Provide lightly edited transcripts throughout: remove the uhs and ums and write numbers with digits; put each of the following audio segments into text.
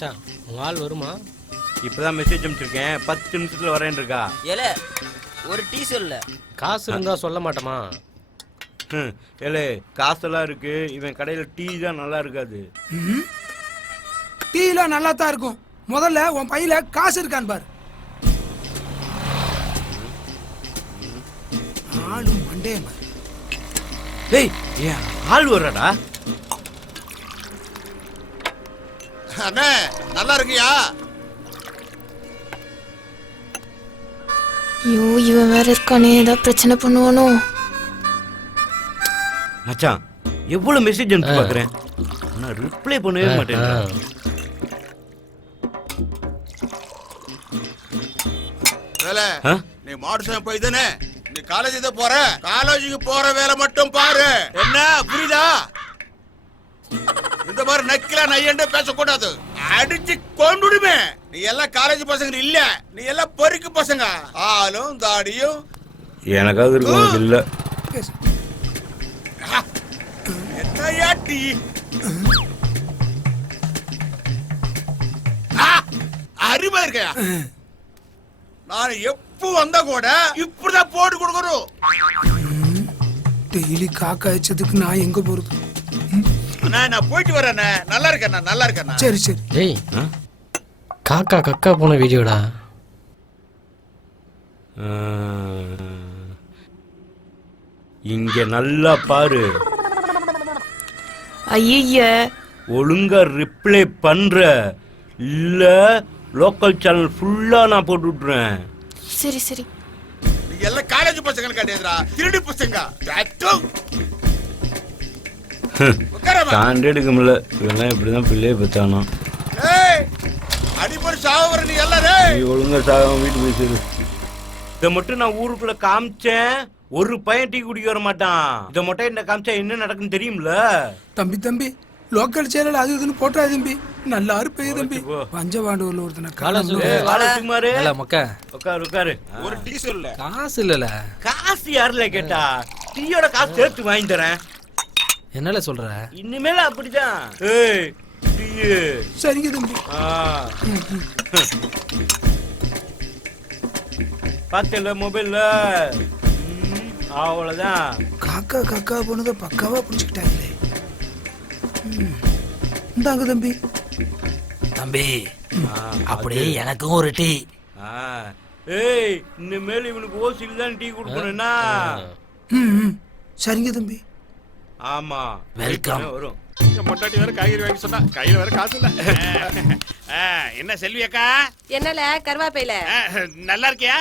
மச்சான் உன் ஆள் வருமா? இப்பதான் மெசேஜ் அனுப்பிச்சிருக்கேன், 10 நிமிஷத்துல வரேன் இருக்கா. ஏல ஒரு டீ சொல்ல. காசு இருந்தா சொல்ல மாட்டோமா? ஏலே காசெல்லாம் இருக்கு, இவன் கடையில டீ தான் நல்லா இருக்காது. டீலாம் நல்லா தான் இருக்கும். முதல்ல உன் பையில காசு இருக்கான்னு பாரு. ஆளு மண்டே பாரு. டேய் ஏன் ஆள் வர்றடா? அண்ணே நல்லா இருக்கியா? ஐயோ இவன் வேற இருக்கானே, ஏதாவது பிரச்சனை பண்ணுவானோ? மச்சான் எவ்வளவு மெசேஜ் அனுப்பி பாக்குறேன், ஆனா ரிப்ளை பண்ணவே மாட்டேன். நீ மாடு போய் தானே நீ காலேஜ் தான் போற, காலேஜுக்கு போற வேலை மட்டும் பாரு. என்ன புரியுதா? இந்த மாதிரி நக்கில நையண்ட பேசக்கூடாது, அடிச்சு கொண்டுடுமே. நீ எல்லாம் காலேஜ் பசங்க இல்ல, நீ எல்லாம் பொறுக்கு பசங்க. ஆளும் தாடியும் எனக்காவது இருக்கும் இல்ல. என்னையா டீ அறிவா இருக்கையா? நான் எப்ப வந்தா கூட இப்படிதான் போட்டு கொடுக்கணும். டெய்லி காக்கா அடிச்சதுக்கு நான் எங்க போறது? நான் போயிட்டு வரேன். நல்லா இருக்கேன், நல்லா இருக்கேன். சரி சரி. டேய் காக்கா கக்கா போன வீடியோடா. இங்க நல்லா பாரு. ஐய ஒழுங்கா ரிப்ளை பண்ற, இல்ல லோக்கல் சேனல் ஃபுல்லா நான் போட்டு விட்டுறேன். சரி சரி. நீ எல்லாம் காலேஜ் பசங்க கிடையாதுடா, திருடி பசங்க. தாண்டி எடுக்க முடியல, இவெல்லாம் இப்படிதான் பிள்ளைய பெற்றானோ. அடிப்படை சாவர நீ எல்லாரும் ஒழுங்கா சாகாம வீட்டு போய் சேரு. இதை மட்டும் நான் ஊருக்குள்ள காமிச்சேன், ஒரு பையன் டீ குடிக்க வர மாட்டான். இதை மட்டும் என்ன காமிச்சா என்ன நடக்குன்னு தெரியும்ல. தம்பி தம்பி லோக்கல் சேனல் அது இதுன்னு போட்டா தம்பி, நல்லா இருப்பே தம்பி. பஞ்சபாண்டூர்ல ஒருத்தன காலசுமாரு மக்கா உட்காரு உட்காரு. ஒரு டீ சொல்ல. காசு இல்லல. காசு யாருல கேட்டா? டீயோட காசு சேர்த்து வாங்கி தரேன். என்னல சொல்ற? இனிமேல அப்படிதான். ஏய் டீ சரிங்க தம்பி. பாத்தல மொபைல்ல அவ்வளவுதான். காக்கா காக்கா போனதை பக்காவா புடிச்சுக்கிட்டாங்களே. இந்தாங்க தம்பி. தம்பி அப்படியே எனக்கும் ஒரு டீ. ஏய் இனிமேல் இவனுக்கு ஓசில தான் டீ கொடுக்கணும்னா. சரிங்க தம்பி. ஆமா வெல்கம். வரும். மொட்டாட்டி வேற காய்கறி வாங்கி சொன்னா கையில வேற காசு இல்ல. என்ன செல்வி அக்கா? என்னல கருவாப்பையில நல்லா இருக்கியா?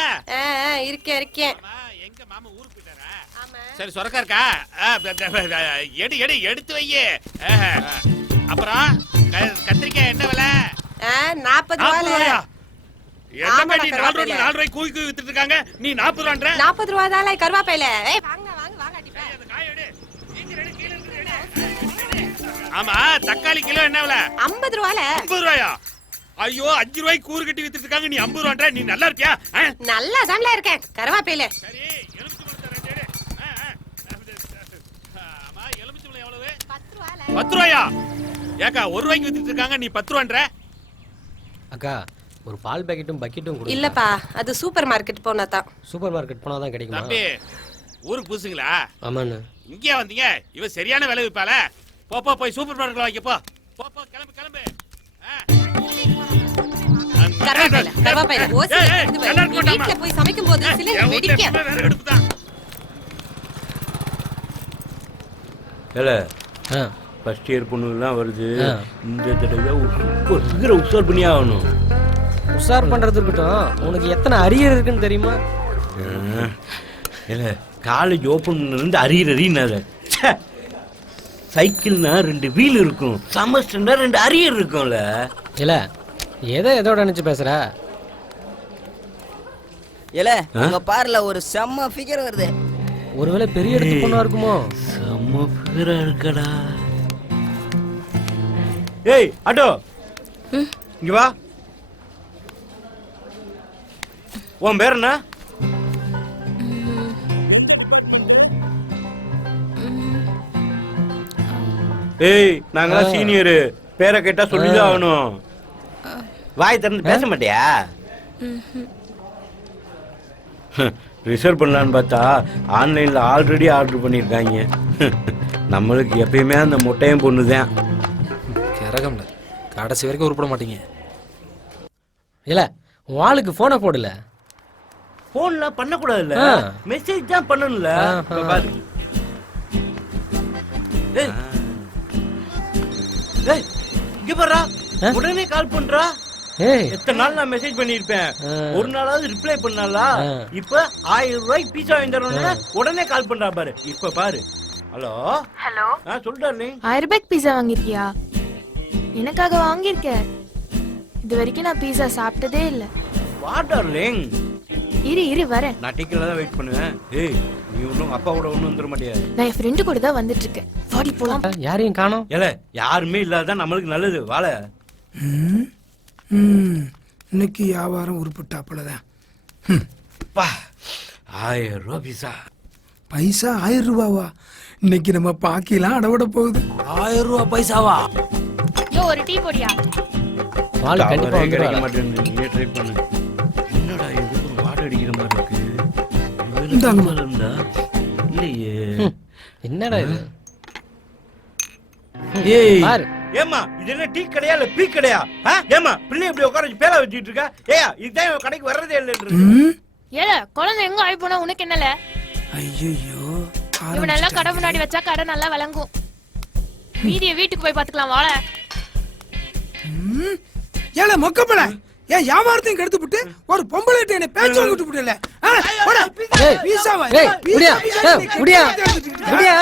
இருக்கேன் இருக்கேன். எங்க மாமா ஊருக்கு போயிட்டாரா? ஆமா. சரி சொரக்கா இருக்கா? எடுத்து வையே. அப்புறம் கத்திரிக்காய் என்ன விலை? 40 ரூபாய். என்ன நீ 4 ரூபாய் கூய் வித்துட்டு இருக்காங்க, நீ 40 ரூபான்ற? 40 ரூபாய் தான் கருவாப்பையில. ஏய் வாங்க வாங்க வாங்க அடிப்பா. ஆமா தக்காளி கிலோ என்ன விலை? 50 ரூபாய். 50 ரூபாயா? ஐயோ 5 ரூபாய் கூறு கட்டி வித்துட்டு இருக்காங்க, நீ 50 ரூபான்ற? நீ நல்லா இருக்கியா? நல்லா தான்ல இருக்கேன் கருவாப்பையில. சரி எலுமிச்சை பழம் ரேட் எடு. ஆமா எலுமிச்சை பழம் எவ்வளவு? 10 ரூபாய். 10 ரூபாயா? ஏக்கா 1 ரூபாய்க்கு வித்துட்டு இருக்காங்க, நீ 10 ரூபான்ற? அக்கா ஒரு பால் பாக்கெட்டும் பக்கெட்டும் கொடு. இல்லப்பா அது சூப்பர் மார்க்கெட் போனா தான். சூப்பர் மார்க்கெட் போனா தான் கிடைக்குமா? தம்பி ஊருக்கு புதுசுங்களா? ஆமாண்ணே. இங்கே வந்தீங்க, இவ சரியான விலை விப்பால. போ போய் சூப்பர் மார்க்கெட்ல வாங்கி போ. போ கிளம்பு கிளம்பு. கருவாப்பையில கருவாப்பையில ஓசி இது வை. நீ வீட்ல போய் சமைக்கும்போது சிலிண்டர் வெடிக்க. வேற எடுப்புதான். ஏல ஃபர்ஸ்ட் இயர் பொண்ணுலாம் வருது, இந்த தடவை சூப்பர் உஷார் பண்ணி ஆகணும். உஷார் பண்றது இருக்கட்டும், உனக்கு எத்தனை அரியர் இருக்குன்னு தெரியுமா? இல்ல காலேஜ் ஓபன் பண்ணது அரியர். சைக்கிள்னா 2 வீல் இருக்கும், செமஸ்டர்னா 2 அரியர் இருக்கும்ல. இல்ல எதோட நினைச்சு பேசுற? ஏல அங்க பாருல ஒரு செம்ம ஃபிகர் வருது. ஒருவேளை பெரிய இடத்து பொண்ணா இருக்குமோ? செம்ம ஃபிகரா இருக்கடா. ஏய் ஆட்டோ இங்க வா. உன் பேர் என்ன? ஏய் நாங்களாம் சீனியரு, பேரை கேட்டா சொல்லிதான் ஆகணும். வாய் திறந்து பேச மாட்டியா? ரிசர்வ் பண்ணலான்னு பார்த்தா ஆன்லைன்ல ஆல்ரெடி ஆர்டர் பண்ணியிருக்காங்க. நம்மளுக்கு எப்பயுமே அந்த முட்டையும் பொண்ணுதான். கரகம்ல கடைசி வரைக்கும் உருப்பட மாட்டீங்க. இல்ல வாளுக்கு போனை போடல. போன்ல பண்ணக்கூடாதுல்ல, மெசேஜ் தான் பண்ணணும்ல. இப்ப பாரு. ஏய், ஏய், இங்க பாருடா, உடனே கால் பண்றா. ஏய், எத்தனை நாள் நான் மெசேஜ் பண்ணிருப்பேன், ஒரு நாளாவது ரிப்ளை பண்ணாலா? இப்ப 1000 ரூபாய்க்கு பீஸா வாங்கிட்டு உடனே கால் பண்றா பாரு. இப்ப பாரு. ஹலோ ஹலோ, சொல்றா. 1000 ரூபாய்க்கு பீஸா வாங்கிருக்கியா? எனக்காக வாங்கியிருக்க. இது வரைக்கும் நான் பீஸா சாப்பிட்டதே இல்ல. What darling? இரு வரேன். நான் டிக்கெட்ல தான் வெயிட் பண்ணுவேன். ஏய், நீ ஒன்னும் அப்பா கூட ஒன்னும் வந்துட மாட்டியா? நான் என் ஃப்ரெண்டு கூட தான் வந்துட்டு இருக்கேன். வாடி போலாம். யாரையும் காணோம். ஏல, யாருமே இல்லாதான் நம்மளுக்கு நல்லது. வாழ. இன்னைக்கு வியாபாரம் உருப்பிட்டாப்புலதான். 1000 ரூபாய் பீஸா. பைசா 1000 ரூபாவா? இன்னைக்கு நம்ம பாக்கிலாம் அடவிட போகுது. 1000 ரூபாய் பைசாவா? யோ, ஒரு டீ போடியா? வாளு கண்டிப்பா கிடைக்க வந்துடுவா. மாட்டேங்குது. நீயே ட்ரை பண்ணு. என்னடா இது, ஒரு வாடை அடிக்கிற மாதிரி இருக்கு. இந்தாங்கம்மா. இருந்தா இல்லையே. என்னடா இது? ஏய், பாரு. ஏமா இது என்ன டீ கடையா இல்ல பீ கடையா? ஏமா பிள்ளை இப்படி உட்கார வச்சு பேல வச்சுட்டு இருக்க? ஏயா, இதுதான் இவன் கடைக்கு வர்றதே இல்லைன்னு. ஏல, குழந்தை எங்க ஆயி போனா உனக்கு என்னல? ஐயோ, இவன் நல்லா கடை முன்னாடி வச்சா கடை நல்லா விளங்கும். மீதிய வீட்டுக்கு போய் பாத்துக்கலாம். வாழ. ஏல மொக்கப்பல, ஏன் வியாபாரத்தையும் கெடுத்து விட்டு ஒரு பொம்பளை என்ன பேச்சு விட்டு விடல. ஏய், பீஸாவா? ஏய், விடியா, விடியா, விடியா,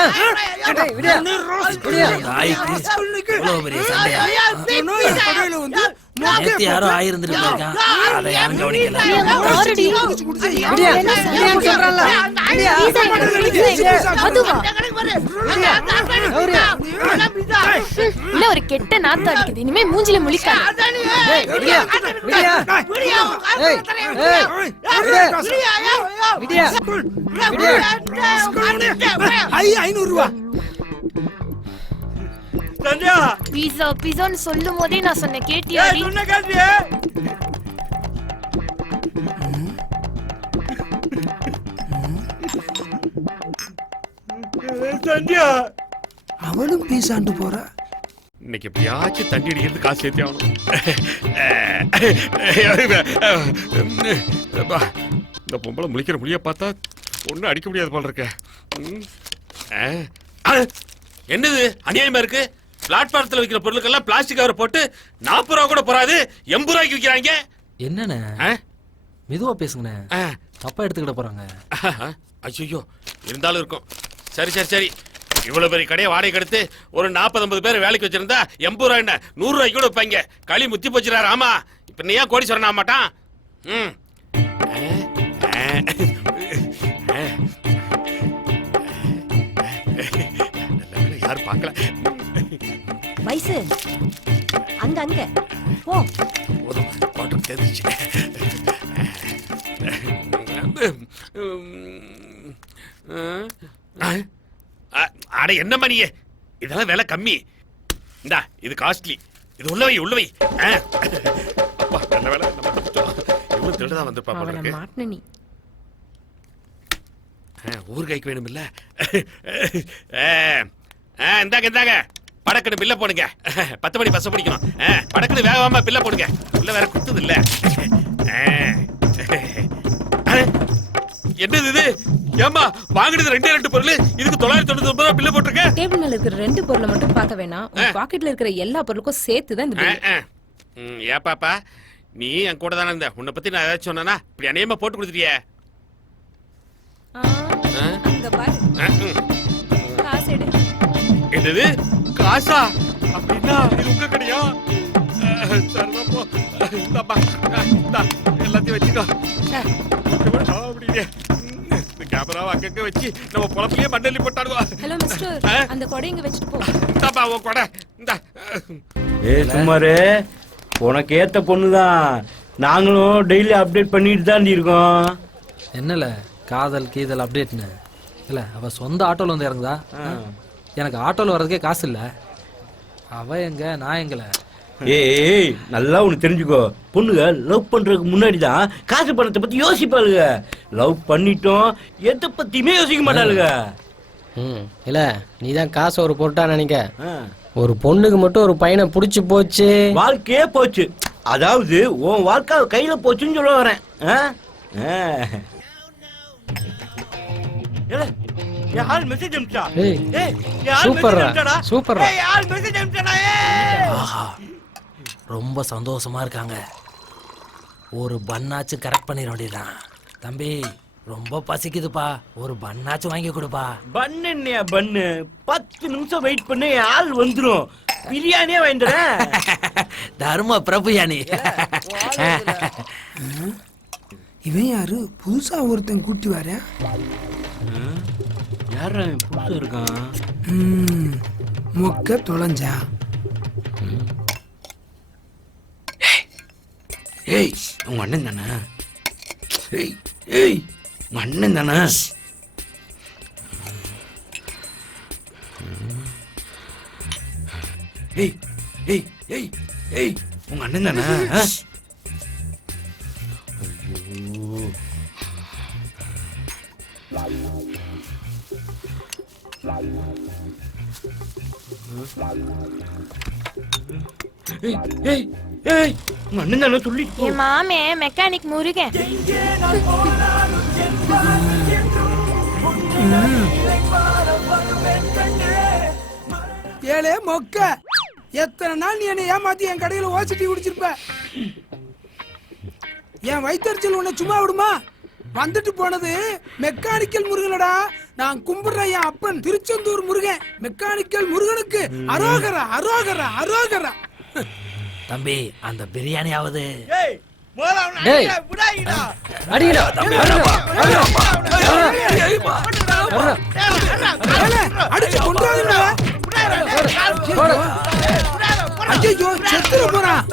விடியா, விடியா. இவ்வளவு பெரிய சண்டையா? நேத்து யாரோ ஆயிருந்துருக்காங்க, அதை யாரும் கவனிக்கல. விடியா, விடியான்னு சொல்றான்ல. விடியா. இன்னும் ஒரு கெட்ட நாத்தம் அடிக்குது. இனிமே மூஞ்சில முழிக்காத. ஏய், விடியா, விடியா. ஏய், ஏய், விடியா, விடியா, விடியா. 500 ரூபா. சந்தியா, பீஸா பீஸான்னு சொல்லும் போதே நான் சொன்னேன், கேட்டியா? ஏய், சொன்ன கேட்டியே? சந்தியா, அவளும் பீஸாண்டு போறா. இன்னைக்கு எப்படியாச்சும் தண்ணி அடிக்கிறது காசு சேர்த்தே ஆகணும். இந்த பொம்பளை முழிக்கிற மொழியை பார்த்தா ஒன்றும் அடிக்க முடியாது போல இருக்க. என்னது அநியாயமா இருக்கு? பிளாட்பாரத்தில் வைக்கிற பொருளுக்கெல்லாம் பிளாஸ்டிக் கவர் போட்டு 40 ரூபா கூட போறாது, 80 ரூபாய்க்கு விற்கிறாங்க. என்னண்ணே, மெதுவா பேசுங்கண்ணே, தப்பா எடுத்துக்கிட போறாங்க. ஐயோ, இருந்தாலும் இருக்கும். சரி சரி சரி, இவ்வளவு பெரிய கடையை வாடகை எடுத்து ஒரு 40-50 பேர் வேலைக்கு வச்சிருந்தா 80 ரூபாய் என்ன 100 ரூபாய்க்கு கூட வைப்பாங்க. களி முத்தி போச்சுறாரு. ஆமா, இப்ப நீ ஏன் கோடீஸ்வரன் ஆக மாட்டான்? யாரும் பார்க்கல. வயசு அங்க அங்க போ. போதும், குவார்டர் தெரிஞ்சிச்சு. அட என்ன மணியே, இதெல்லாம் விலை கம்மி. இந்தா, இது காஸ்ட்லி. இது உள்ளவை உள்ளவை. அப்பா, நல்ல வேலை இவ்வளவு திருடதான் வந்து பாப்பா. ஊர்காய்க்கு வேணும் இல்ல? இந்தாங்க இந்தாங்க, படக்குன்னு பில்ல போடுங்க. 10 மணி பஸ் பிடிக்கணும். படக்குன்னு வேகமா பில்ல போடுங்க. உள்ள வேற குத்துது இல்ல. என்னது இது? ஏமா வாங்குனது 2 பொருள், இதுக்கு 999 ரூபாய் பில்ல போட்டுருக்க. டேபிள் மேல இருக்கிற 2 பொருளை மட்டும் பார்க்க வேணாம், உன் பாக்கெட்ல இருக்கிற எல்லா பொருளுக்கும் சேர்த்து தான் இந்த பில். ஏ பாப்பா, நீ என் கூட தானே இருந்த, உன்னை பத்தி நான் ஏதாச்சும் சொன்னா இப்படி அநியமா போட்டு கொடுத்துட்டியே. அங்க பாரு, காசு எடு. என்னது காசா? அப்படின்னா இது உங்க கடையா? சரிதான் போ. இந்தாப்பா, இந்தா, எல்லாத்தையும் வச்சுக்கோ. அப்படியே இந்த கேமராவை அங்கங்க வச்சு நம்ம பொழப்பிலேயே மண்ணெல்லி போட்டாடுவோம். ஹலோ மிஸ்டர், அந்த கொடை இங்க வச்சுட்டு போ. இந்தாப்பா உன் கொடை. இந்தா. ஏய் சுமாரு, உனக்கு ஏத்த பொண்ணுதான். நாங்களும் டெய்லி அப்டேட் பண்ணிட்டு தான் இருக்கோம். என்னல காதல் கீதல் அப்டேட்னு இல்ல, அவ சொந்த ஆட்டோல வந்து இறங்குதா? எனக்கு ஆட்டோல வர்றதுக்கே காசு இல்ல. அவ எங்க, நான் எங்கல. ஏய் நல்லா ஒண்ணு தெரிஞ்சுக்கோ, பொண்ணுங்க லவ் பண்றதுக்கு முன்னாடி தான் காசு பணத்தை பத்தி யோசிப்பாளுங்க. லவ் பண்ணிட்டோம் எதை பத்தியுமே யோசிக்க மாட்டாளுங்க. இல்ல நீ தான் காசை ஒரு பொருட்டா நினைக்க. ஆ. ஒரு பொண்ணுக்கு மட்டும் ஒரு பையனை புடிச்சு போச்சு, வாழ்க்கையே போச்சு. அதாவது உன் வாழ்க்கை கையில போச்சுன்னு சொல்ல வரேன். ஆ? ஆ. ஏலே, என் ஆள் மெசேஜ் அனுப்பிச்சா? ஏய், ஏய், என் ஆள் சூப்பர்ரா, மெசேஜ் அனுப்பிச்சாடா? சூப்பர்ரா. ஏய், என் ஆள் மெசேஜ் அனுப்பிச்சாடா? ஏய். ஆஹா ரொம்ப சந்தோஷமா இருக்காங்க. ஒரு பன்னாச்சும் கரெக்ட் பண்ணிட வேண்டியதுதான். தம்பி ரொம்ப பசிக்குதுப்பா, ஒரு பன்னாச்சும் வாங்கி கொடுப்பா. பன்னு என்னையா பன்னு? 10 நிமிஷம் வெயிட் பண்ணு, என் ஆள் வந்துரும். பிரியாணியே வாங்கிடுறேன். தர்ம பிரபு யானி. இவன் யாரு புதுசா ஒருத்தன் கூட்டி வர? யாரா புதுசா இருக்கான்? மொக்க தொலைஞ்சா. ஏய் உங்க அண்ணன் தானே? ஏய் ஏய் உங்க அண்ணன் தானே? ஏய் ஏய் ஏய் ஏய் உங்க அண்ணன் தானே? ஏய் ஏய் ஏய் உங்க அண்ணன் தானே சொல்லிட்டு போ. என் மாமே மெக்கானிக் முருகன். ஏலே மொக்க, எத்தனை நாள் நீ என்னை ஏமாத்தி என் கடையில ஓசிட்டி குடிச்சிருப்ப? என் வயிற்றுச்சல் உன்னை சும்மா விடுமா? வந்துட்டு போனது மெக்கானிக்கல் முருகனடா. நான் கும்பிடுறேன் என் அப்பன் திருச்செந்தூர் முருகன். மெக்கானிக்கல் முருகனுக்கு அரோகரா அரோகரா அரோகரா. தம்பி அந்த பிரியாணியாவது. ஏய் முதல்ல அவனை டேய். அடிடா, விடாதீங்கடா. அடிங்கடா, ஏலே, அடிச்சு கொண்டாதுடா. ஐயோ செத்துற போறான்.